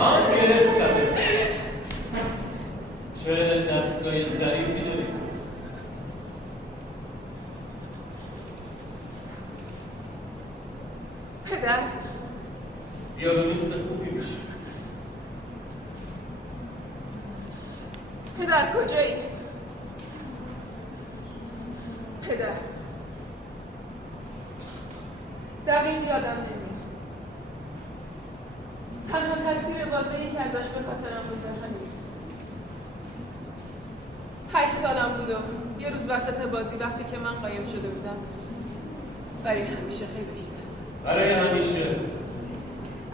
آن گرفتم. چه دستای ظریفی داری تو. پدر ویولونیست خوبی میشه. پدر کجایی؟ پدر دقیق یادم نمیاد. تنها تصویر واضحی که ازش به خاطرم بود همین 8 سالم بود و یه روز وسط بازی وقتی که من قایم شده بودم برای همیشه خیلیش زد. برای همیشه.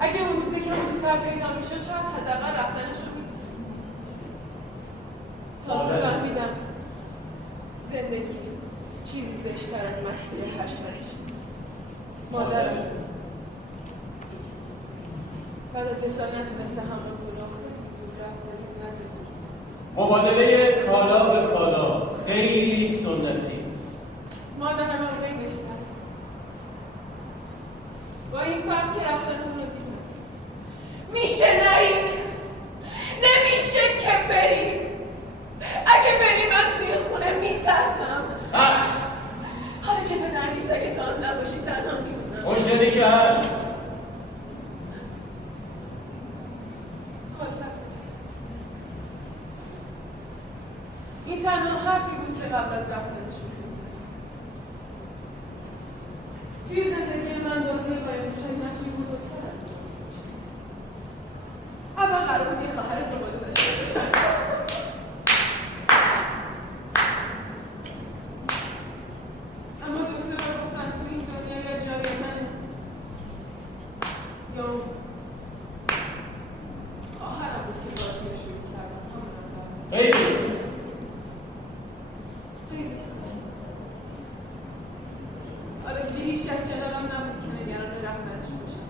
اگه اون روزی که زودتر پیدا میشه شاید حداقل رفتنش رو بود. تازه فهمیدم زندگی چیزی زشت‌تر از مستی هر شرش. مادرم بعد از 3 سال نتونسته همون گناه خیلی زود رفت ولی ندید. مبادله کالا به کالا خیلی سنتی. مادرم هم بگذاشتن با این فرق که رفتن اون رو دیدم. میشه نریم، نمیشه که بریم. اگه بریم من توی خونه میترسم. هست. حالا که پدر نیست اگه تو هم نباشی تنها میمونم. اون شدی که هست. این تنها حرفی بود که قبل از رفتنش می‌زد. توی زندگی من بازی قایم موشک نقشی بزرگتر از این داشت. اول قرار بود یه خواهر دوقلو داشته باشم. اما دکترها گفتن تو این دنیا یا جای منه یا اون. خواهرم بود که بازی رو شروع کردم. ای دوست. حالا دیگه هیچ کس کنارم نبود که نگران رفتنش باشم.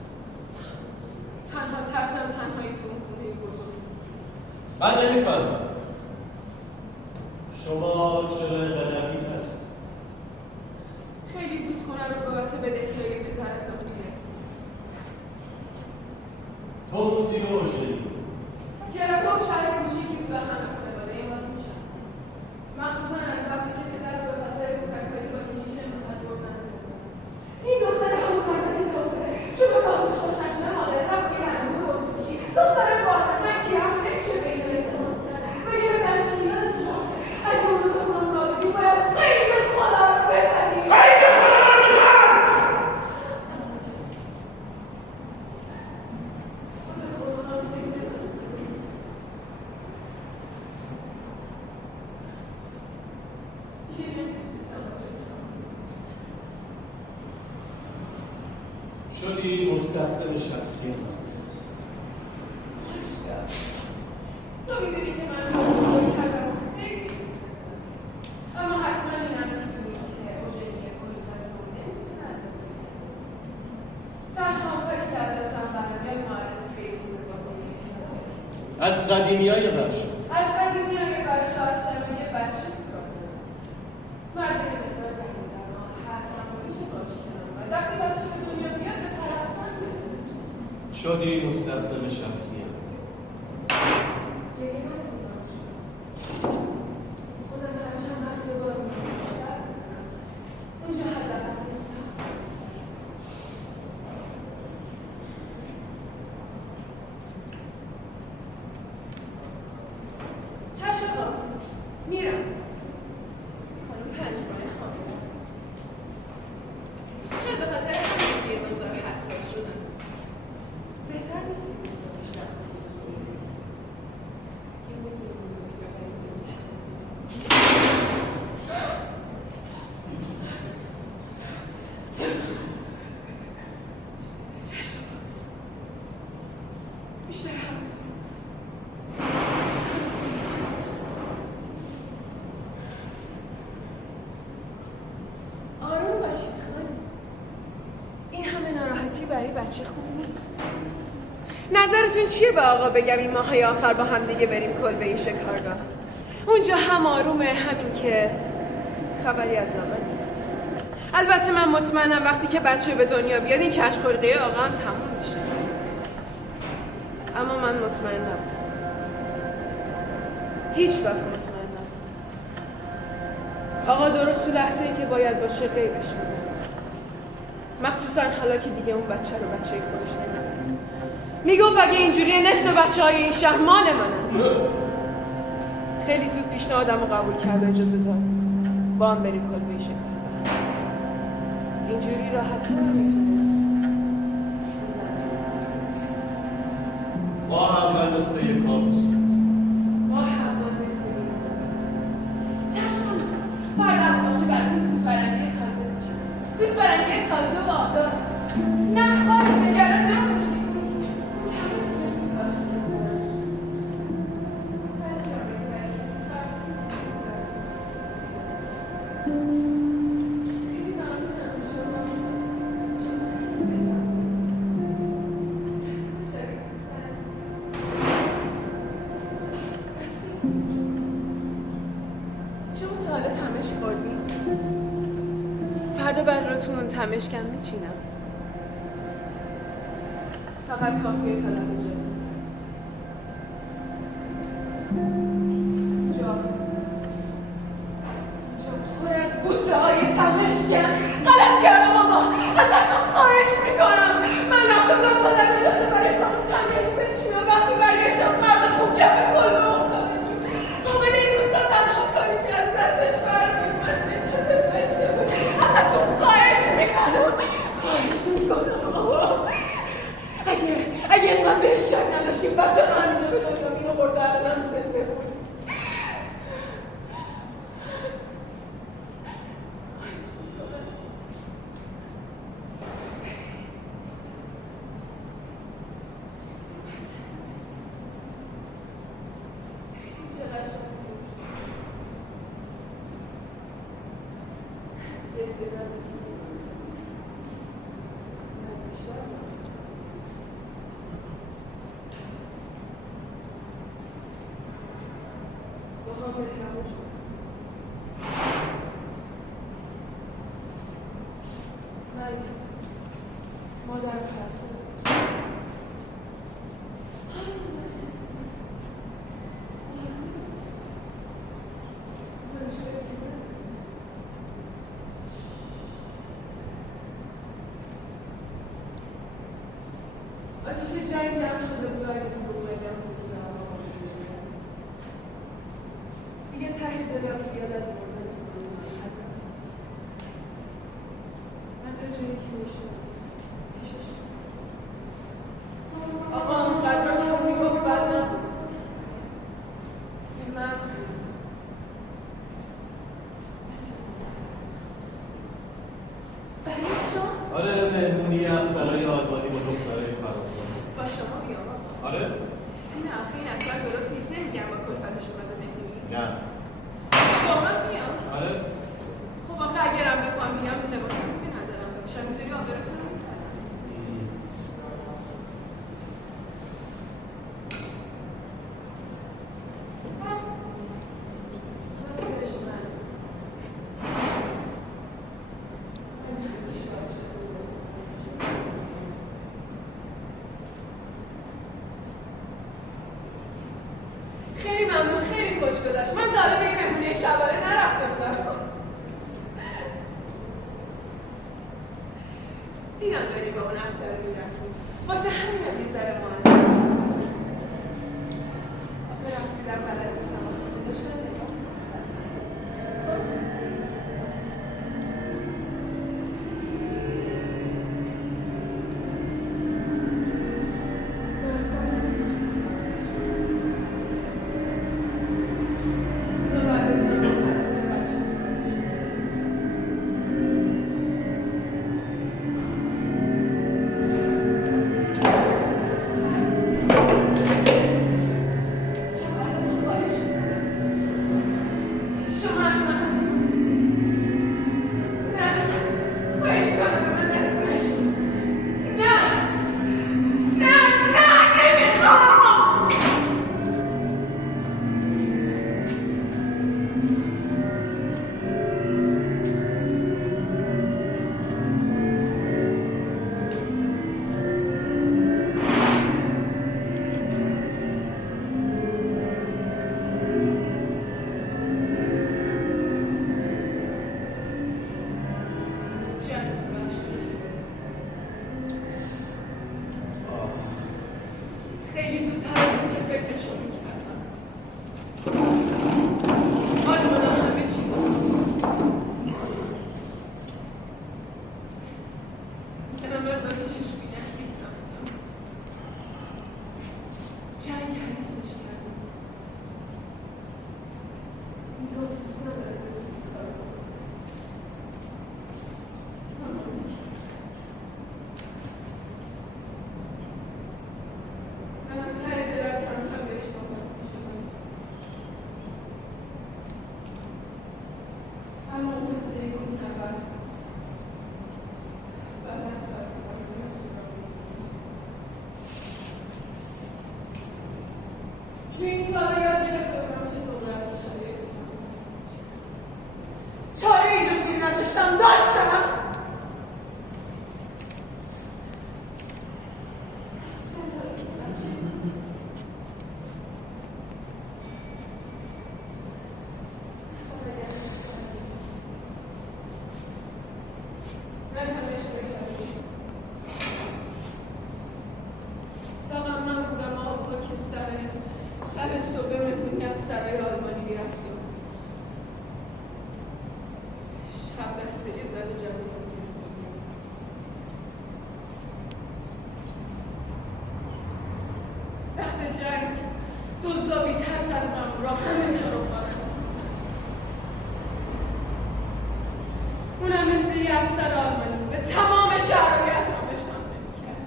تنها ترسم تنهایی تو اون خونه بزرگ. من نمیفهمم شما چرا اینقدر میترسید؟ خیلی زود خونه رو بابت بدهی‌های بهتر از اون میگرفت. تو موندی و اجدی. کراکوس شهر کوچیکی بود و همه خانواده ایمان میشن. مخصوصا از وقتی که پدر به خاطر کوچک‌کاری با کشیش منتج بردن زندن. این دختر همون مردی کافره چون به تابوتش خوشش شده مادر رفت یه رنگون رو اتوشی. دختر بارم من چی هم نمیشه به اینو اعتماد کنم. مگه به درش میادتون اگه اون رو بخونم نابودی باید قیم خدا رو بزنیم. قیم خدا رو بزن! شدی مستخدم شخصی من. تو میدونی که من بزرگ کردم خیلی دوست دارم. اما حتما این هم میدونی که اوژنی کلیتاتون نمیتونه از زندگی تنها کاری که از دستم برمیاد معرفی به این خونه با کنی. از قدیمیای برشو. از قدیمی هم یه برشو هستم و یه بچه کار دارم. مردی نمیدار بردم هستم و میشه باشی کنم و وقتی بچه به دنیا بیاد به پرستن بزن. شدی مستخدم شخصی من. میرم. خانم 5 ماه حامل است. شاید به خاطر همین یه مقدار حساس شدم. بهتر نیست این مقدار بیشتر بیشتر حواسم. آروم باشید خانم. این همه ناراحتی برای بچه خوب نیست. نظرتون چیه به آقا بگم این ماهای آخر با هم دیگه بریم کلبه شکارگاه؟ اونجا هم آرومه همین که خبری از آقا نیست. البته من مطمئنم وقتی که بچه به دنیا بیاد این چشم خلقه آقا هم تموم میشه. اما من مطمئن نبودم. هیچ وقت مطمئن نبودم. آقا درست تو لحظه ای که باید باشه غیبش میزنه. مخصوصا حالا که دیگه اون بچه رو بچه خودش نمیدونست. میگفت اگه اینجوریه نصف بچه‌های این شهر مال منن. خیلی زود پیشنهادم رو قبول کرد و اجازه داد با هم بریم کلبه شکار کنیم. اینجوری راحت نمیتونست. ما اول مثل یک کابوس بود. ما اول مثل یک چشم فردا از باشه براتون توت فرنگی تازه میشه. توت فرنگی تازه و آدار. نه خواهد نگران نباشید. شما تا حالا تمش خوردین؟ فردا براتون تمشکم میچینم. فقط کافیه طلب اینجا. پر از بوته‌های تمشکم. غلط کردم آقا. ازتون خواهش میکنم. من رفته بودم طلب جاده برای خانم تمش بچینم. وقتی برگشتم فردا خوب کمه کلبه افتاده. قابل این روستا تنها کاری که از دستش برمی‌اومد نجات بچه بود. ازتون خواهش میکنم. خواهش میکنم آقا. اگه من بهش شک نداشتیم بچه رو همینجا به دنیا می‌آورد الانم زنده بود. مادر پرسته آتیش جنگ هم شده بود آیده تو گروه هم حضور آقا دیگه ته دلم زیاد از مردن خانم من تا جایی که میشد پیشش آقا اونقدر که میگفت بد نبود من برای شما؟ آره مهمونی افسرهای آلمانی با دخترهای فرانسه. با شما بیام آره؟ نه آخه این اصلا درست نیست نمیگم با کلفتش اومده مهمونی نه. با من بیام آره؟ خب آخه اگرم بخوام بیام لباسم که ندارم بپوشم می‌ذاری آبروتون خیلی ممنون خیلی خوش گذشت من تا حالا به این مهمونی شبانه نرفته بودم دیدم داری به اون افسر میرسید واسه همین هم یه ذره معذب آخه رقصیدن بلد نیستم داشتم نگاه فکرشو میکردم. آلمانا همه چیز رو کنم از آتیشش بی نصیب نبودم. جنگ حریصش کردم. میگفت دوست نداره بزرگی کار کنم. تو این سال یاد گرفته بودم چطور باید مشاهده کنم. چاره‌ای جز این نداشتم. فقط من بودم آقا که سر صبح مهمونی افسرهای آلمانی میرفتیم. شب دسته یه زن جوانم گرفت و وقت جنگ دزدا بی‌ترس از من را همه جا رو پاره. اونم مثل یه افسر آلمانی به تمام شرایط را بشناسه میکرد.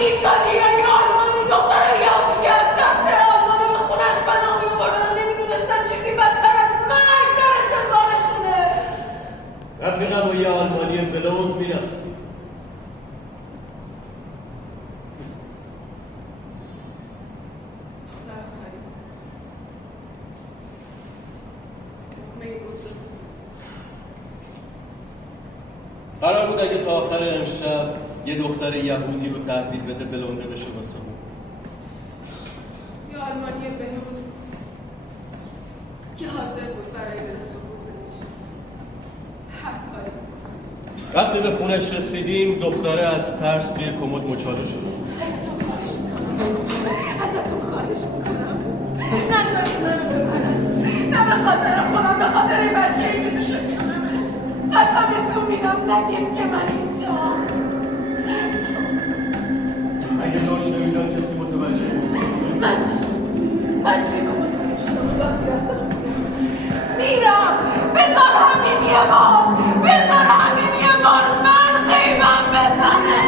ایرانی آلمانی دختر یهودی که از دست آلمانی به خونش بنا می‌آوردن و نمی‌دونستن چیزی بدتر از مرگ در انتظارشونه. رفیقم و یه آلمانی بلوند می‌رقصید. دختر خرید. لقمه بزرگ. قرار بود اگه تا آخر امشب یه دختر یهودی رو تحویل بده بلونده بشه واسه اون. یه آلمانی بلوند که حاضر بود برای دلش رو بشه. هر کاری. وقتی به خونش رسیدیم دختره از ترس توی کمد مچاله شد. ازتون خواهش میکنم نذارید منو ببرن. نه به خاطر خودم، به خاطر این بچه‌ای که تو شکممه. قسمتون میدم نگید که من اینجام. اگه لاش نمیدن کسی متوجه میشه. من توی کمد قایم شدم و وقتی رفتم میرم. بذار همین یه بار من غیبم بزنه.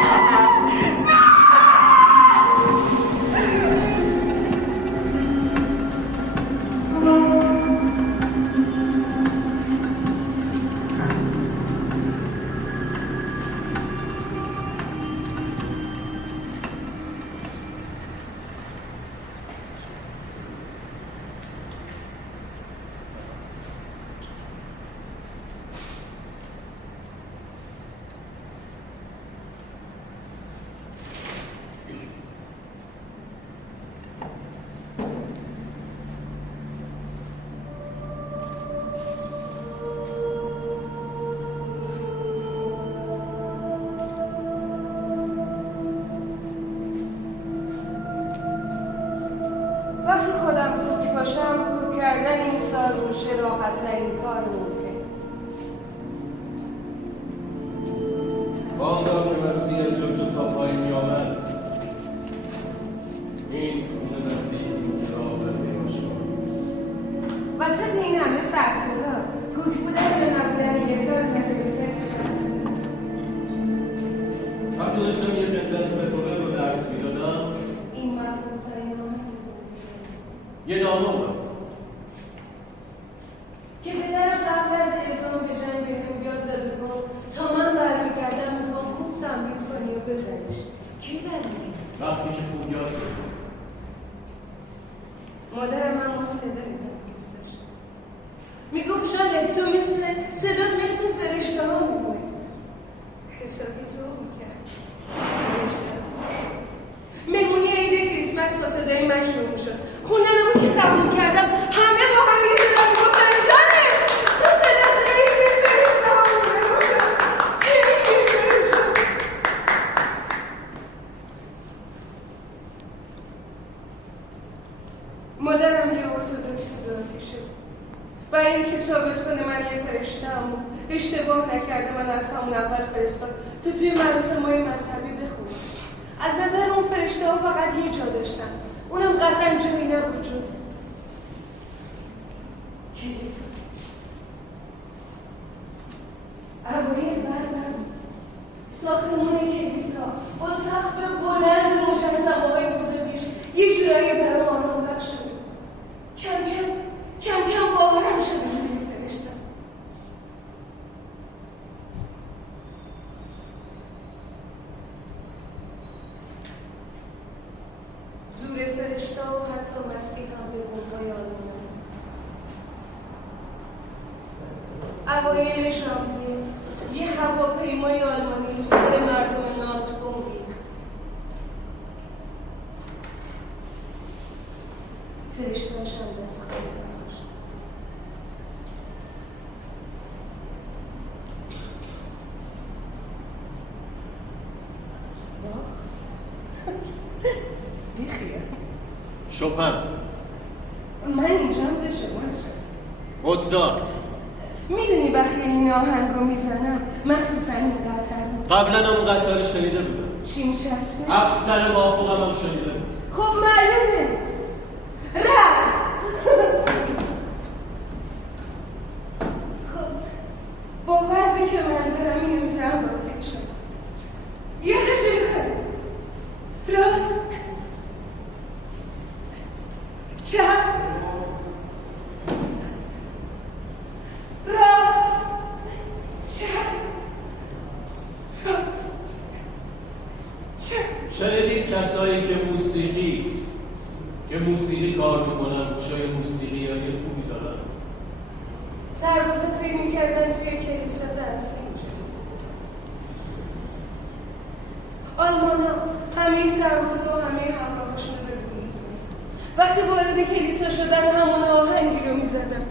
وقتی خودم کوک باشم کوک کردن این ساز میشه راحت‌ترین کار ممکن. بانگا که مسیر جوجو تا پایین می‌آمد این خونه مسیر که راه بر می‌باشد. وسط این همه سرصدا کوک بودن یا نبودن یه ساز به کسی وقتی داشتم یه قطعه از بتوون رو درس می‌دادم این مطلوب‌ترین راه یه نامه اومد که پدرم قبل از اعزام به جنگ بهم یاد داد و گفت تا من برمیگردم از ما خوب تمرین کنی و بزنیش. کی برمیگردی؟ وقتی که خوب یاد گرفتم. مادرم اما صدا میدم دوست داشت. میگفت شاید تو صدات مثل فرشته ها میگوید. حسابی زوغ میکرد. فرشته مهمونی عید کریسمس با صدای من شروع میشد. خوندنمو که تموم کردم همه با هم یه صدا میگفتن جانه تو صدات عید فرشته ها میگوید. مادرم یه ارتودکس آتیشه برای اینکه ثابت کنه من یه فرشته‌ام اشتباه نکرده من از همون اول فرستاد توی مراسم‌های مذهبی بخونم. از نظر اون فرشته‌ها فقط یه جا داشتن، اونم قطعا جایی نبود جز کلیسا. اوایل بعد ساختمان کلیسا با سقف بلند و مجسمه‌های بزرگیش یه جورایی برام آرام بخش شده. کم کم باورم شده که دیگه فرشتم. زور فرشته و حتی مسیح هم به قوم‌های آلمان است. اوایل ژانویه یه هواپیمای آلمانی رو سر مردم نانت بمب ریخت. فرشته‌هاش هم دست خالی نذاشت. بیخیال شوپن. من اینجام به شما موزارت. میدونی وقتی این آهنگ رو میزنم مخصوصا این قطر قبلا همون قطعه رو شنیده بودم. چی میچسبه؟ افسر موافقم هم شنیده بود. خب معلومه رقص. خب با وضعی که من دارم اینو میزنم باقی شد یالا شروع کنم. راست چپ راست چپ راست چپ. شنیدید کسایی که موسیقی کار میکنن گوشای موسیقی های خوبی دارن؟ سربازا فکر میکردن توی کلیسا تنهایی آلمان همه سربازا و همه همراهاشون رو به گویی می‌رسن. وقتی وارد کلیسا شدن همون آهنگی رو میزدن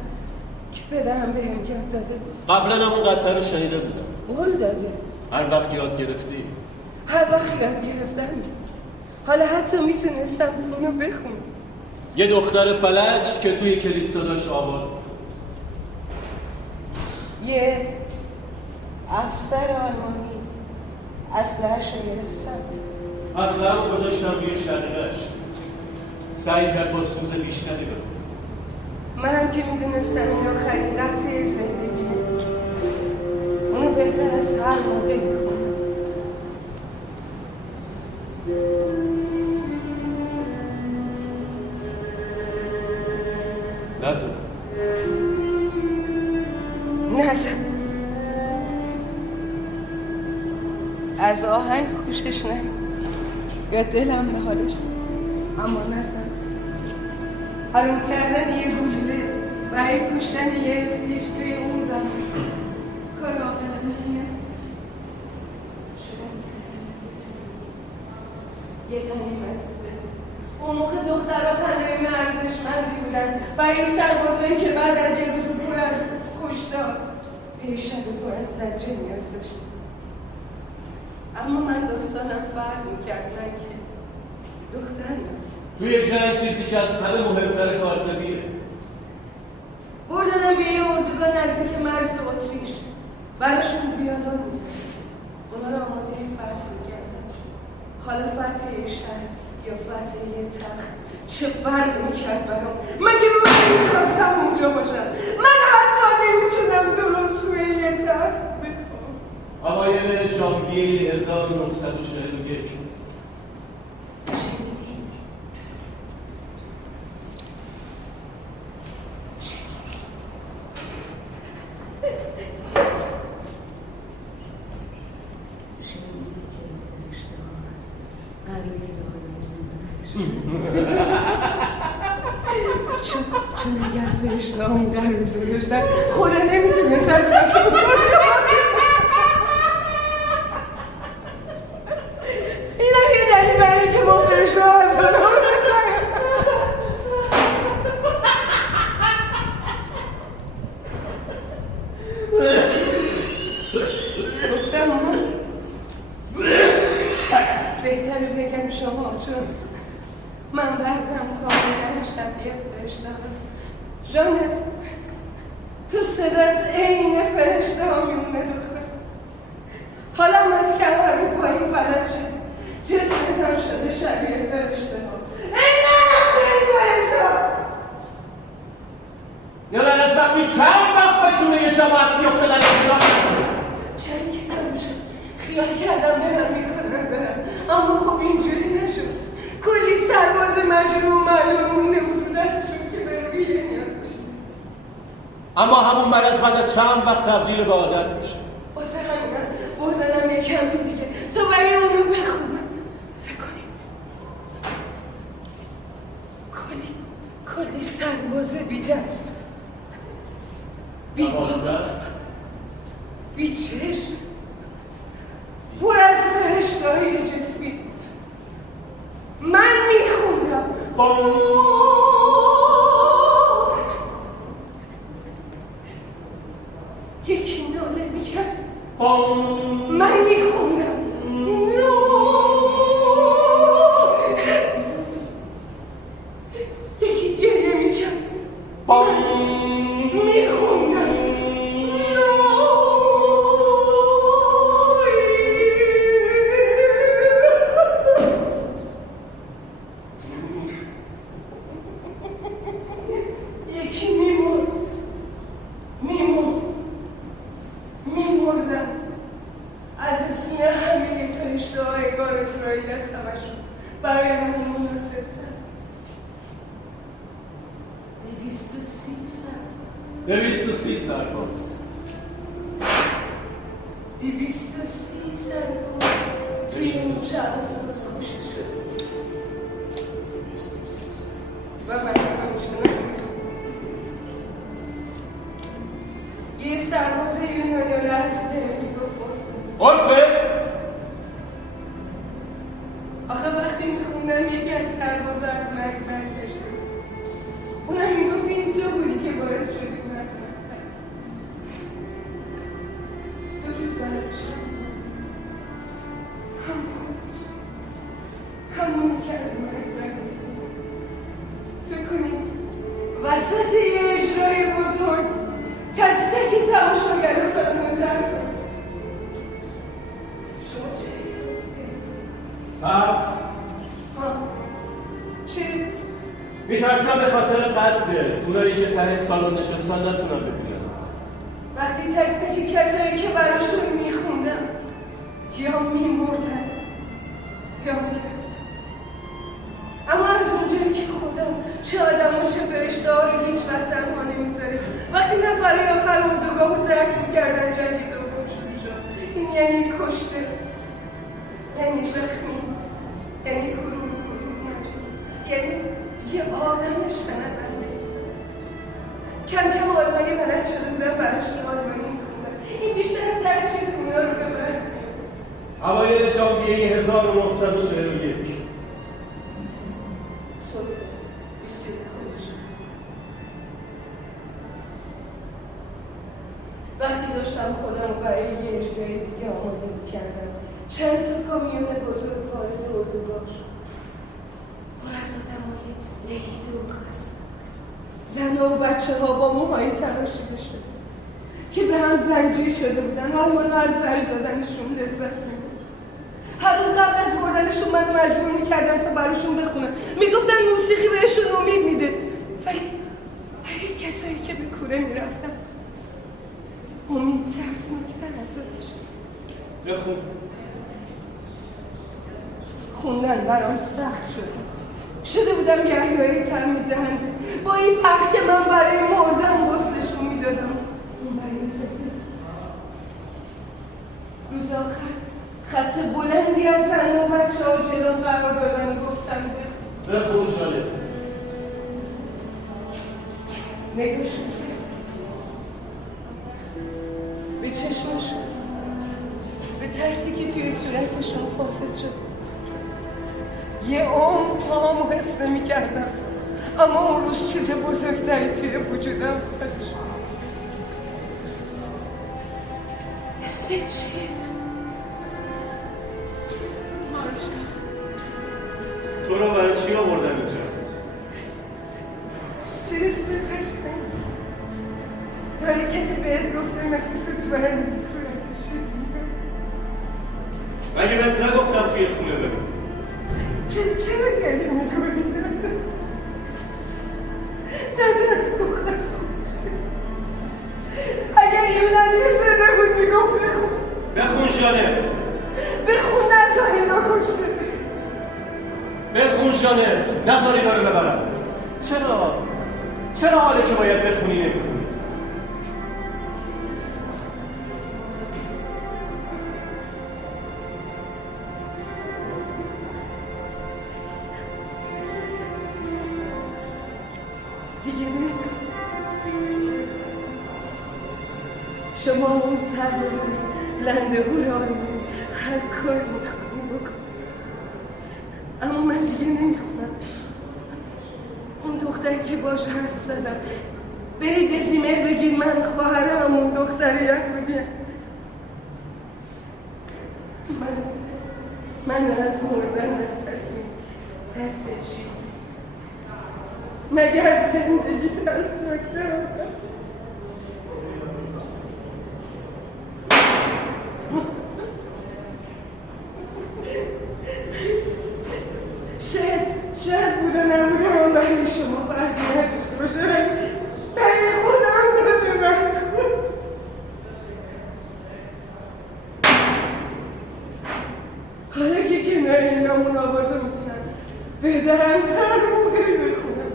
که پدرم بهم یاد داده بود. قبلا همون قطعه رو شنیده بودم. قول داده هر وقت یاد گرفتی؟ هر وقت یاد گرفتم. حالا حتی میتونستم اونو بخونم. یه دختر فلج که توی کلیسا داشت آواز می‌خوند. یه افسر آلمانی اسلحه‌اش رو گرفت سمت. اصلا رو گذاشتم روی شقیقش. سعی کرد با سوز بیشتری بخونه. منم که میدونستم این آخرین قطعه زندگیمه اونو بهتر از هر موقع میخونم. نزد. از آهنگ خوشش نمید یا دلم به حالش سود اما نزد. حرام کردن یه گلوله برای کشتن یه فیش توی اون زمان کار عاقلانه نبود. شدم یه غنیمت زنده. اون موقع دخترها پناهی ارزشمندی بودن برای سربازایی که بعد از یه روز پر از کشتار به شب پر از زنجه نیاز داشتم. اما من داستانم فرق میکرد. من که دختر نبود. توی جنگ چیزی که از همه مهمتر کاسبیه. بردنم به یه اردوگاه نزدیک مرز اتریش. براشون ویولون میزدن. اونا رو آماده فتح میکردن. حالا فتح یه شهر یا فتح یه تخت چه فرق میکرد برام. مگه من میخواستم اونجا باشم. من حتی نمیتونم درست روی یه تخت بخوام. اوایل ژانویه 1941 چون اگر فرشته همون قرض رو داشتن خدا نمیتونست از کسی کنه. اینم یه دلیل برای که ما فرشته ها از آن ها گفتم ما بهتره بگم شما چون من بعضم کاملا شبیه فرشته هست. جانت تو صدات عین فرشته ها میمونه دختر. حالا هم از کمر به پایین فلج شد، جسمت هم شده شبیه فرشته ها. این فرشته ها یادن از وقتی چند وقت به جونه یه جماعت بیفته در اجرام چند که تموم شد خیال کردم برم اما خب اینجوری نشد. کلی سرباز مجروح معلوم مونده بود دستشون که به روی نیاز داشته. اما همون مرض بعد از چند وقت تبدیل به عادت میشه. واسه همینم بردنم یه کمی دیگه تو برای اونو بخون. فکر کنید کلی سرباز بی دست بی بابا بی چشم پر از فرشته‌های جسمی. من میخوندم یکی ناله میکرد من میخوندم یکی گریه میکرد میخوندم یکی میمردم از اسم همه فرشته های بار اسرائیل از همشون برای من مناسب تر. 230 سرباز 230 سرباز توی این چند ساز کشته شده و من همچنان یه سرباز یونانی لحظه میگفت عرفه؟ آخه وقتی میخوندم یکی از سربازا از مرگ برگشته اونم میگفت این تو بودی که باعث شدی اون از مرگ برگشته. 2 روز بعدش همونی که از مرگ برگشته. فکر کنید وسط یه اجرای بزرگ تک تک تماشاگر رو سالمون در کن. شما چه احساسی کنید؟ پس چه احساسی؟ میترسم به خاطر قدت اونایی که ته سالن نشستن نتونم ببینند. وقتی تک تک کسایی که براشون میخوندم یا میمردن یا میرفتن. اما از اونجایی که خدا چه آدم و چه فرشته ها رو هیچ وقت تنها نمیذاره. وقتی نفره آخر اردوگاه رو ترک میکردن جنگ دوم شروع شد. این یعنی کشته، یعنی زخمی، یعنی گرور مجبور، یعنی یه آدم شنونده احساس. کم کم آلمانی بلد شده بودن براشون آلمانی میخوندن. این بیشتر از هر چیز اونا رو ببرد. اوایل ژانویه 1941 صبح 21 وقتی داشتم خودم برای یه اجرای دیگه آماده می‌کردم چند تا کامیون بزرگ وارد اردوگاه شد. پر از آدمای لهیده و خسته، زن‌ها و بچه‌ها با موهای تراشیده شده که به هم زنجیر شده بودن. آلمان‌ها از زجر دادنشون لذت می‌بردن. هر روز قبل از بردنشون منو مجبور می‌کردن تا براشون بخونم. میگفتن موسیقی بهشون امید میده. ولی برای کسایی که به کوره میرفتن امید ترسناک‌تر از آتش. بخون. خوندن برام سخت شده بودم یحیای تعمید دهنده. با این فرق که من برای مردن غسلشون میدادم اون برای زنده. روز آخر خط بلندی از زن و بچه ها جلو قرار دادن و گفتن بخون شالت. نگاشون به چشمشون، به ترسی که توی صورتشون فاسد شد. یه عمر پاهامو حس نمی‌کردم، اما اون روز چیز بزرگتری توی وجودم داشت. اسم چیه؟ تو رو برای چی آوردن اینجا؟ بهت گفته مثل تو برمی صورتش دیدم. مگه بهت نگفتم توی خونه ببین؟ چرا گریه میکنی؟ نترس دختر خوشه. اگر یونانی زنده بود میگفت بخون. بخون جانت. بخون نزار اینا کشته بشه. بخون جانت. نزار اینا رو ببرم. چرا حاله که باید بخونی نمیخونی؟ دیگه نمیخونی. شما اون سربازی لنده هور آرمانی هر کاری میخوانی بکن. اما من دیگه نمیخونم. اون دختری که باش حرف زدم برید به زیمر بگید من خواهرم اون دختر یهودیم. من از مردن نترسیم. ترس چی؟ مگه از زندگی ترسناکترم هست؟ شاید بوده نبوده هم برای شما فرقی نداشته باشه، برای خودم داده من خود. حالا که کنار این نامون آوازو میتونم بهتر از هر موقعی بخونم.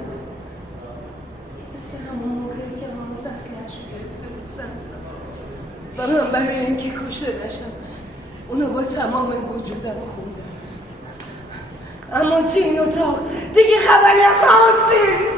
مثل همون موقعی که هانس اصله‌اشو گرفته بود سمتم و من برای اینکه کشته نشم اونو با تمام وجودم خوندم. اما که این اتاق دیگه خبری از هانس نیست.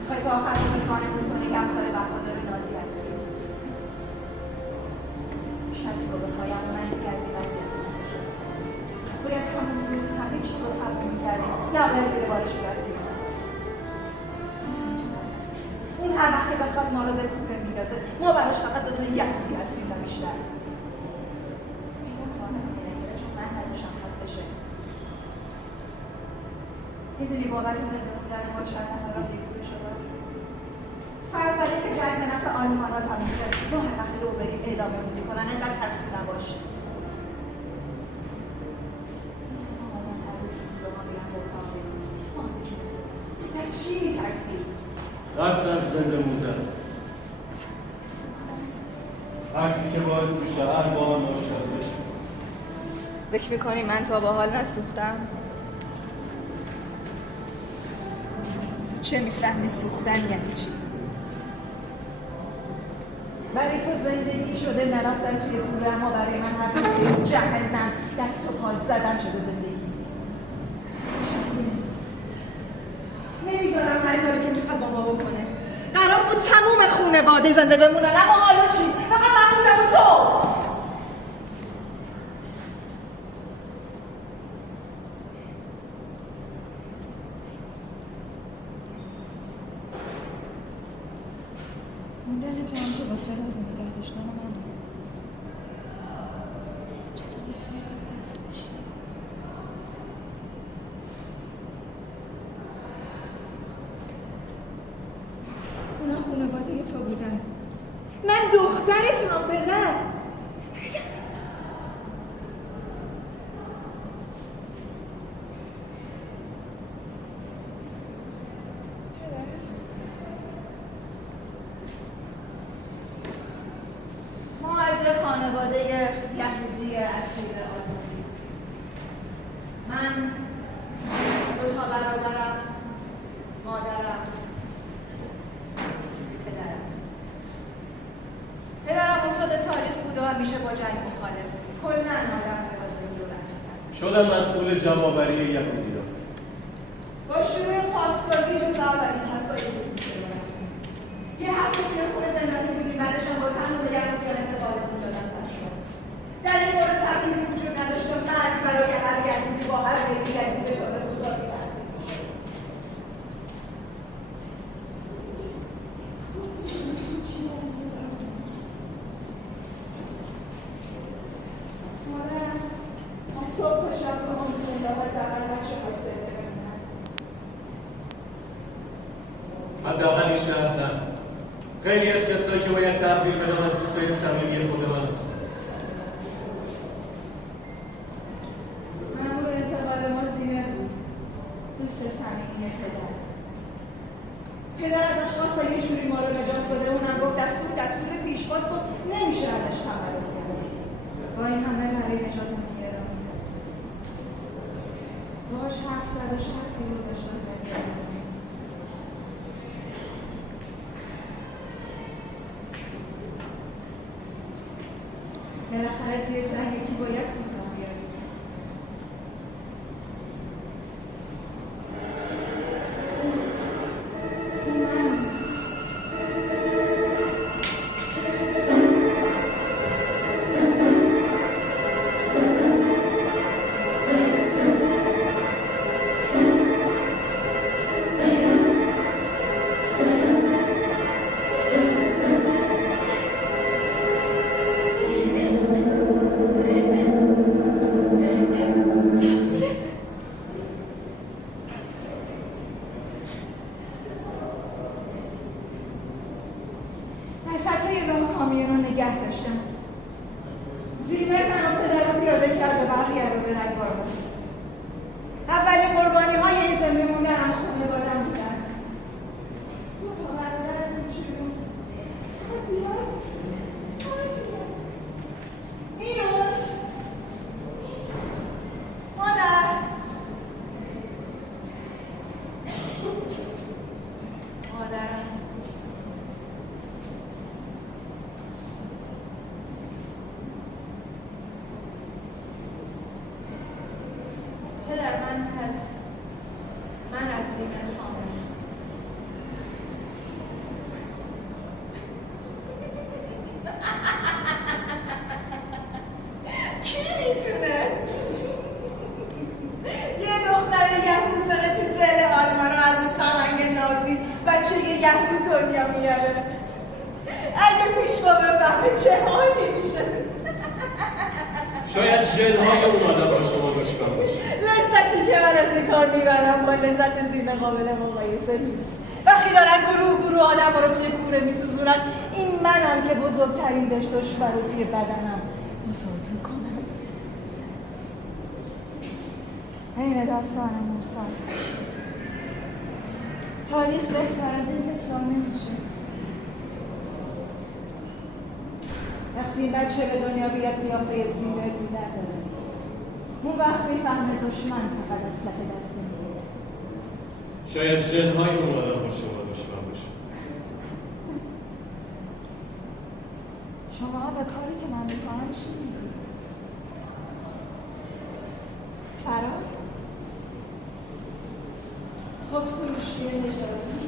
میخوای تا آخر مطمئن کنی که همسر وفادار نازی هستی. شاید تو بخوای اما من دیگه از این وضعیت خسته شدم. باید همون روز همه چیز رو تموم میکردیم نه باید زیر بارش گرفتیم. اون هر وقت که بخواد ما رو به کوپه میرازه ما براش فقط به تو یهودی هستیم و بیشتر. چون من ازشم خسته شدم. میدونی بابت زنده موندن ما چند نفر بیپوله شدن؟ فرض بر اینکه جنگ به نفع آلمان‌ها تموم شد ما هر وقت رو بریم اعداممون میکنن انقدر ترسو نباش. از چی میترسی؟ ترس از زنده موندن، ترسی که باعث میشه هر بار ناشاد بشه. فکر میکنی من تا به حال نسوختم؟ چه میفهمی سوختن یعنی چی؟ برای تو زندگی شده نرفتن توی کوره اما برای من هر روز جهنم دست و پا زدن شده زندگی. نمیذارم هر کاری که میخواد با ما بکنه. قرار بود تموم خانواده زنده بمونن اما حالا چی؟ فقط من بودم و تو. موندن جمع که واسه راز نگه داشتن من چطور میتونه بس بشه؟ اونا خانواده تو بودن من دخترتونم پدر. ما از خانواده خانواده یهودی اصیل آلمانی. من 2 برادرم، مادرم، پدرم استاد تاریخ بود و همیشه با جنگ مخالف بود. کلاً آدم به جرأت کرد. شدم مسئول جمع‌آوری یهودی را. با شروع پاکسازی روز اولی کسایی بود که یه هفته توی خونه زندانی بودیم، بعدش هم با تن و به یهودیان انتقال می‌دادن شد. در این مورد تبعیضی وجود نداشت و مرگ برای هر یهودی با هر ملیتی به طور مساوی تحصیل می‌شد. مادرم از صبح تا شب تو هم می‌خونده و حداقل بچه‌ها سفره بمونن. حداقل این شهر نه. خیلی از کسایی که باید تحویل بدم از دوستای صمیمی خود من هستن. مأمور انتقال ما زیمر بود، دوست صمیمی پدر ازش خواست تا یه جوری ما رو نجات بده. اونم گفت دستور پیشواست و نمیشه ازش تقلد کرد. با این همه برای نجاتمون ادامه می‌دست. باهاش حرف زد و شرطی گذاشت و زندگی. بالاخره توی جنگ یکی باید کوتاه بیاد. شاید ژن‌های اون آدم با شما دشمن باشه. لذتی که من از این کار میبرم با لذت زیمه قابل مقایسه نیست. وقتی دارن گروه آدم رو توی کوره میسوزونن، این منم که بزرگترین دشمن رو توی بدنم بزرگ میکنم. این داستان موسی. تاریخ بهتر از این تکرار نمیشه. وقتی این بچه به دنیا بیاد قیافه زیمر دیدن داره، اون وقت میفهمه دشمن فقط اسلحه دست نمیگیره. شاید ژن‌های اون آدم با شما دشمن باشه. شما به کاری که من میکنم چی میگید؟ فرار؟ خودفروشی نژادی؟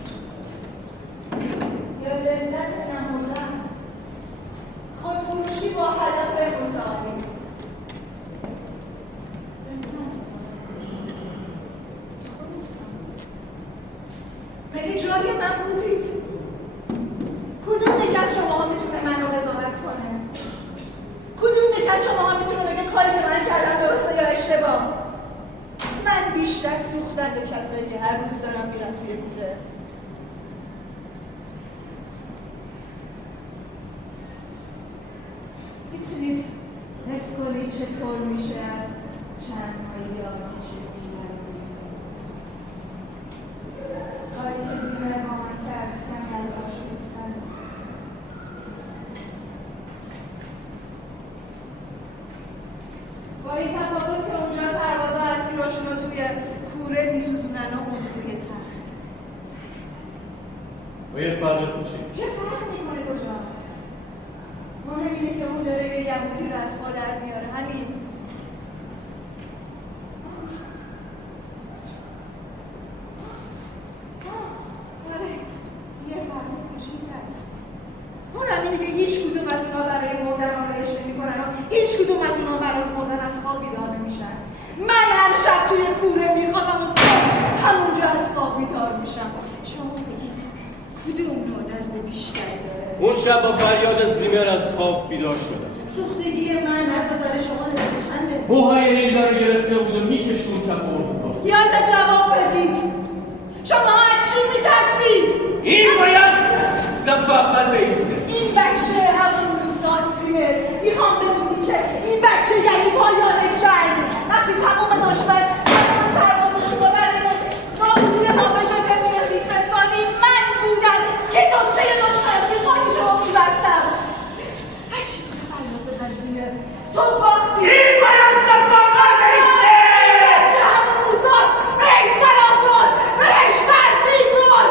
یا لذت نمودن؟ خودفروشی با هدف مزاحمی؟ مگه جای من بودید؟ کدوم یک از شماها میتونه منو قضاوت کنه؟ کدوم یک از شماها میتونه بگه کاری که من کردم درسته یا اشتباه؟ من بیشتر سوختم به کسایی که هر روز دارم میرن توی کوره. میتونید حس کنید چطور میشه از چند مایلی آتیش دیگر کاری که زیمر با من کرد کمی از آشپزتر. یه فرق کوچیک. چه فرق میکنه کجا؟ مهم اینه که اون داره یه یهودی رو از پا در میاره، همین. آره، یه فرق کوچیک هست. اونم اینه که هیچ کدوم از اونا برای مردن آرایش نمی‌کنن و هیچ کدوم از اونا برای از مردن از خواب بیدار نمیشن. من هر شب توی کوره میخوابم و صبح همونجا از خواب بیدار میشم. شما بگید کدوم نوع درد بیشتری داره؟ اون شب با فریاد زیمر از خواب بیدار شدم. سوختگی من از نظر شما درجه چنده؟ موهای لیلا رو گرفته بود و میکشون کف اردوگاه. یالا جواب بدید. شما از چی میترسید؟ این باید صف اول بیسته. این بچه همون موساسیه. میخوام بدونی که این بچه یعنی پایان جنگ. وقتی تمام دشمن تمام سربازاشو ببرین نابودی نابجا ببینه خیزمستانی من بودم که نقطه دشمن میخوایش رو میبستم. هرچی کنه فریاد بزن زیره. تو باختی. این باید صف اول بیسته. این بچه همون موساست. بهش سلام کن. بهش تحصیل کن.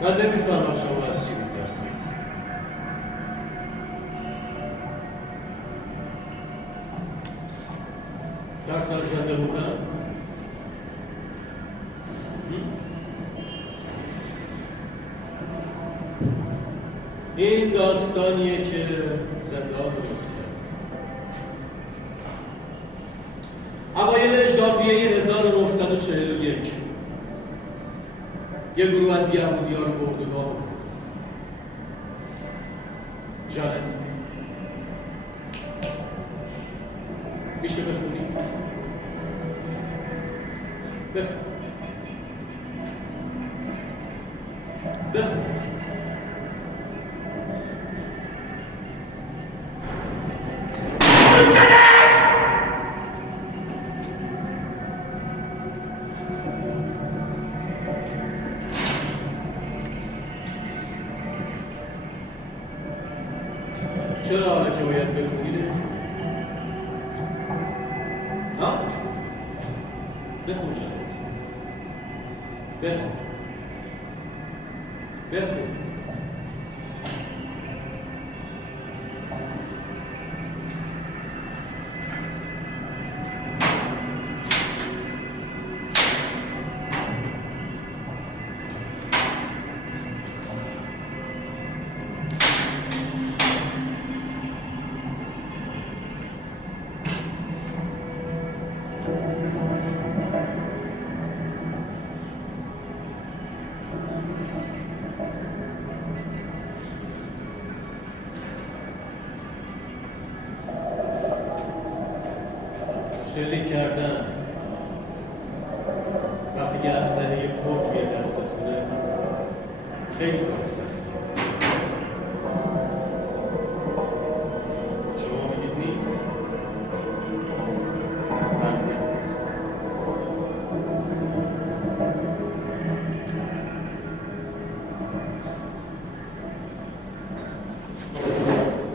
من نمیفهمم شما از چی میترسید. درس از زنده بودن؟ این داستانیه که زندان درست کرد. اوایل ژانویه 1941 یه گروه از یهودی‌ها رو به اردوگاه برد. جانت میشه بخونی؟ بخون. بخون. چرا حالا که باید بخونی نمیخونی؟ ها؟ بخون جانت. بخون. بخون. شلیک کردن وقتی یه اسلحه پر توی دستتونه خیلی کار سختیه. شما میگید نیست؟ من میگم نیست.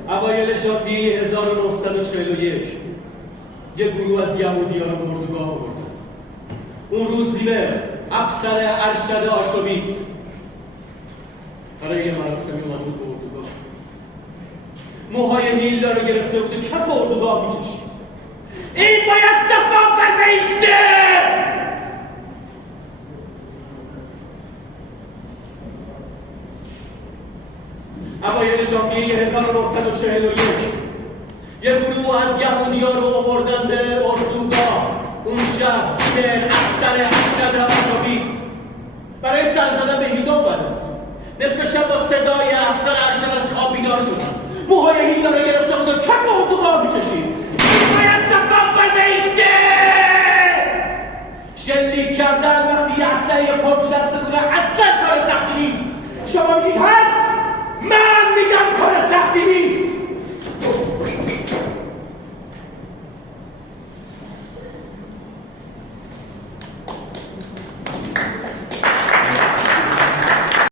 اوایل ژانویه 1941 یه گروه از یهودی‌ها رو به اردوگاه آوردن. اون روز زیمر، افسر ارشد آشویتز، برای یه مراسمی اومده بود به اردوگاه. موهای هیلدر رو گرفته بود و کف اردوگاه میکشید. این باید صفا بیسته! اوایل ژانویه 1941 یه گروه از یهودی‌ها رو آوردن به اردوگاه. اون شب زیمر، افسر ارشد آشویتز، برای سر زدن به هیلدا اومده بود. نصف شب با صدای افسر ارشد از خواب بیدار شدن. موهای هیلدا رو گرفت